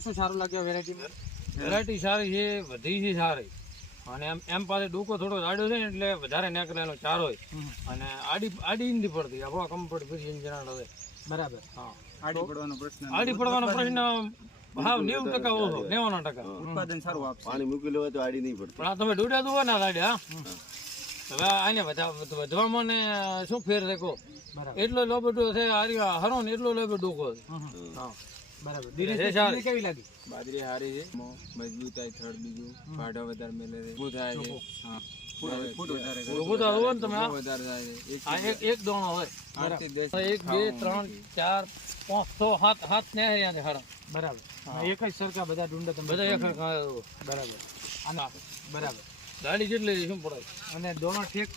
શું સારું લાગ્યું વેરાયટીમાં? વેરાયટી સારી છે, વધી છે સારી, અને એમ પાસે ડૂકો થોડો જાડો છે ને એટલે વધારે નીકળેલો ચારો હોય, અને આડી નથી પડતી. આપણો કમ્ફર્ટ પછી જણાડો છે. બરાબર. હા, આડી પડવાનો પ્રશ્ન આડી પડવાનો પ્રશ્ન હા 90% ઓછો, 90%. ઉત્પાદન સારું આપશે. પાણી મૂકેલું હોય તો આડી નહીં પડતી. પણ આ તમે દોડ્યા દો ના લાડે. હા, હવે આને વધવામાં ને શું ફેર છે કહો? બરાબર. એટલો લોબડો છે હરો ને એટલો લોબડો ડૂકો છે. હા, બરાબર. એ દિનેશભાઈ, સારી. તમને કેવી લાગી? બાજરી સારી છે, મજબૂતાઈ થડ બીજું પાડો વધારે મેલે છે, ઊભું થાય છે. હા, ફૂટ વધારે કરે. ડૂકો તો હોય ને તમે બહુ વધારે થાય છે. આ એક દાણો હોય. 8 થી 10 1 2 3 4 5 6 7 ને અહીંયા છે હરણ. બરાબર. એક જ સરખા બધા ડુંડા તમે બધા એક ખાય. બરાબર. અને બરાબર. દાડી જેટલી શું પડે? અને દોણો ઠેક